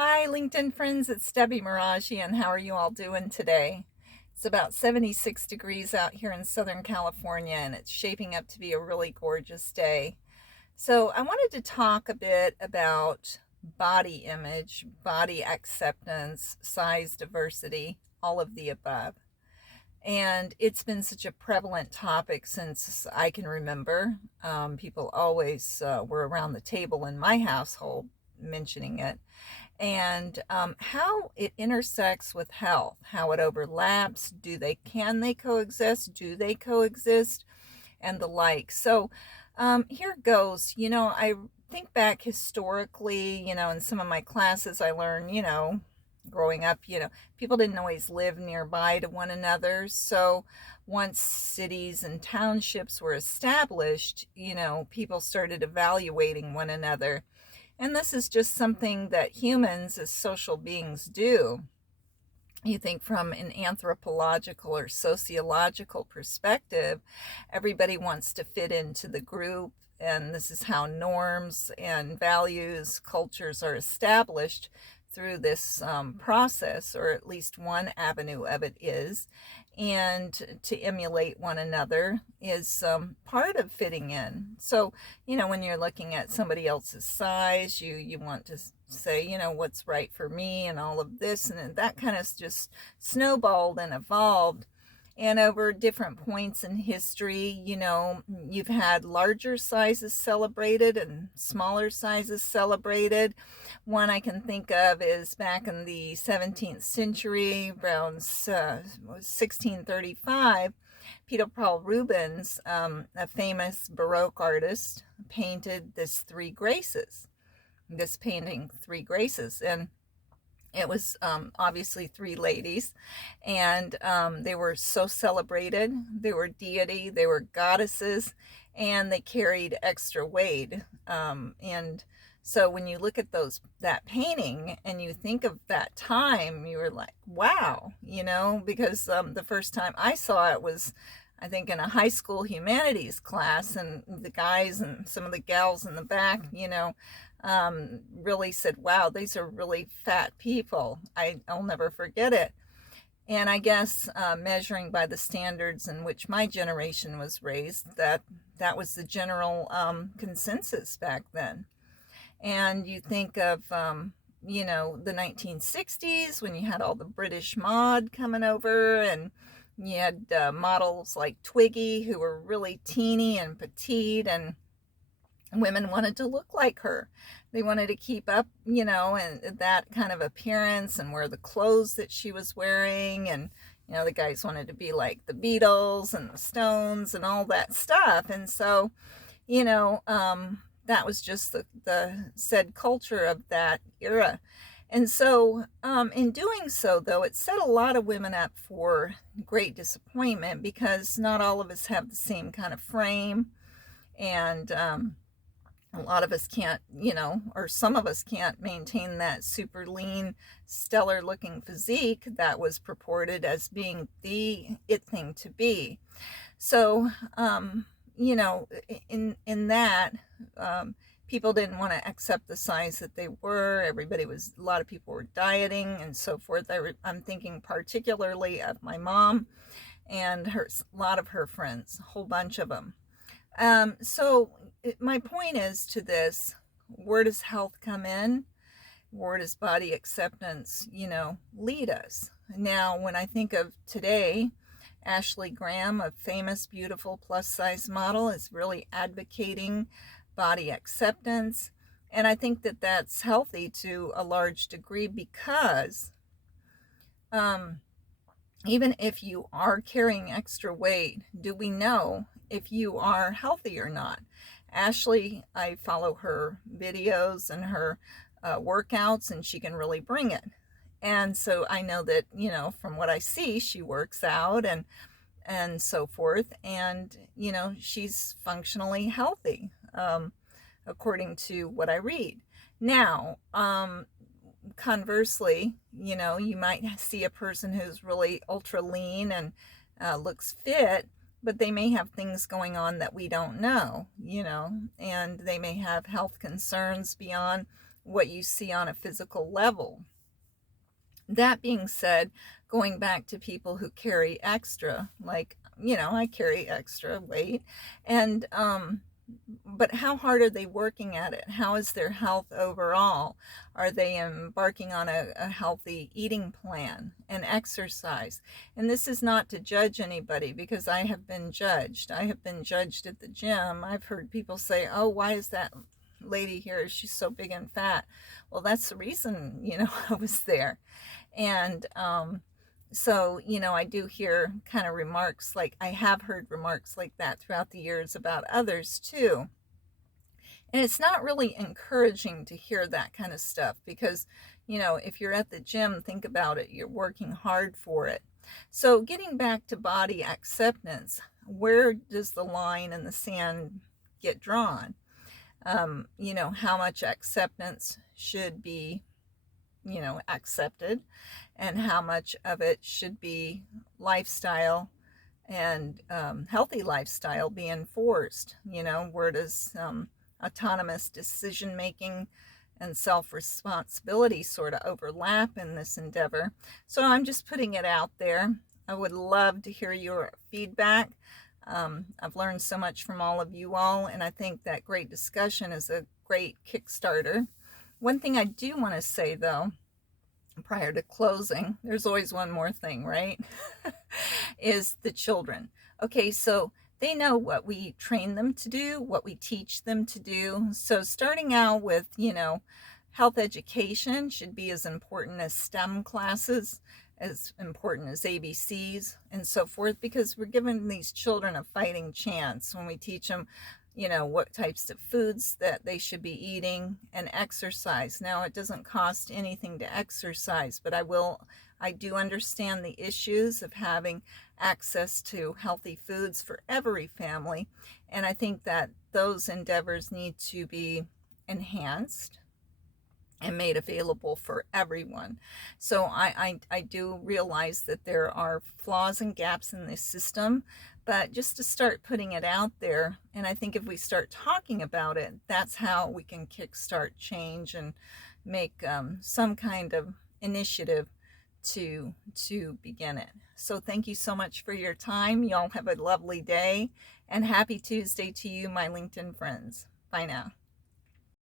Hi, LinkedIn friends. It's Debbi Mouradjian. How are you all doing today? It's about 76 degrees out here in Southern California, and it's shaping up to be a really gorgeous day. So, I wanted to talk a bit about body image, body acceptance, size diversity, all of the above. And it's been such a prevalent topic since I can remember. People always were around the table in my household mentioning it, and how it intersects with health, how it overlaps. Can they coexist? Do they coexist? And the like. So here goes. I think back historically. In some of my classes, I learned, growing up, people didn't always live nearby to one another. So once cities and townships were established, people started evaluating one another, and this is just something that humans as social beings do. You think from an anthropological or sociological perspective, everybody wants to fit into the group, and this is how norms and values, cultures are established through this process, or at least one avenue of it is. And to emulate one another is part of fitting in. So, when you're looking at somebody else's size, you want to say, what's right for me and all of this. And that kind of just snowballed and evolved. And over different points in history, you've had larger sizes celebrated and smaller sizes celebrated. One I can think of is back in the 17th century, around 1635. Peter Paul Rubens, a famous Baroque artist, painted this painting, Three Graces. And it was obviously three ladies, and they were so celebrated. They were deity, they were goddesses, and they carried extra weight. And so when you look at that painting and you think of that time, you were like, wow, because the first time I saw it was, I think, in a high school humanities class, and the guys and some of the gals in the back, really said, wow, these are really fat people. I'll never forget it. And I guess measuring by the standards in which my generation was raised, that was the general consensus back then. And you think of, the 1960s, when you had all the British mod coming over, and you had models like Twiggy, who were really teeny and petite, and women wanted to look like her. They wanted to keep up, and that kind of appearance and wear the clothes that she was wearing. And, the guys wanted to be like the Beatles and the Stones and all that stuff. And so, that was just the said culture of that era. And so, in doing so, though, it set a lot of women up for great disappointment, because not all of us have the same kind of frame. And, a lot of us can't, or some of us can't maintain that super lean, stellar looking physique that was purported as being the it thing to be. So, in that, people didn't want to accept the size that they were. A lot of people were dieting and so forth. I'm thinking particularly of my mom and a lot of her friends, a whole bunch of them. So my point is to this: where does health come in? Where does body acceptance, lead us? Now, when I think of today, Ashley Graham, a famous, beautiful plus-size model, is really advocating body acceptance. And I think that that's healthy to a large degree, because even if you are carrying extra weight, do we know if you are healthy or not? Ashley, I follow her videos and her workouts, and she can really bring it. And so I know that, from what I see, she works out and so forth. And, she's functionally healthy, according to what I read. Now, conversely, you might see a person who's really ultra lean and looks fit, but they may have things going on that we don't know, and they may have health concerns beyond what you see on a physical level. That being said, going back to people who carry extra, like, I carry extra weight, and but how hard are they working at it? How is their health overall? Are they embarking on a healthy eating plan and exercise? And this is not to judge anybody, because I have been judged. I have been judged at the gym. I've heard people say, oh, why is that lady here? She's so big and fat. Well, that's the reason, I was there. And so, I do hear kind of remarks, like I have heard remarks like that throughout the years about others too. And it's not really encouraging to hear that kind of stuff, because, if you're at the gym, think about it, you're working hard for it. So getting back to body acceptance, where does the line in the sand get drawn? How much acceptance should be accepted, and how much of it should be lifestyle and healthy lifestyle be enforced. Where does autonomous decision making and self-responsibility sort of overlap in this endeavor? So I'm just putting it out there. I would love to hear your feedback. I've learned so much from all of you all, and I think that great discussion is a great Kickstarter. One thing I do want to say, though, prior to closing, there's always one more thing, right? Is the children. Okay, so they know what we train them to do, what we teach them to do. So starting out with, health education should be as important as STEM classes, as important as ABCs and so forth, because we're giving these children a fighting chance when we teach them what types of foods that they should be eating, and exercise. Now, it doesn't cost anything to exercise, but I do understand the issues of having access to healthy foods for every family, and I think that those endeavors need to be enhanced and made available for everyone. So I do realize that there are flaws and gaps in this system, but just to start putting it out there, and I think if we start talking about it, that's how we can kickstart change and make some kind of initiative to begin it. So thank you so much for your time. Y'all have a lovely day, and happy Tuesday to you, my LinkedIn friends. Bye now.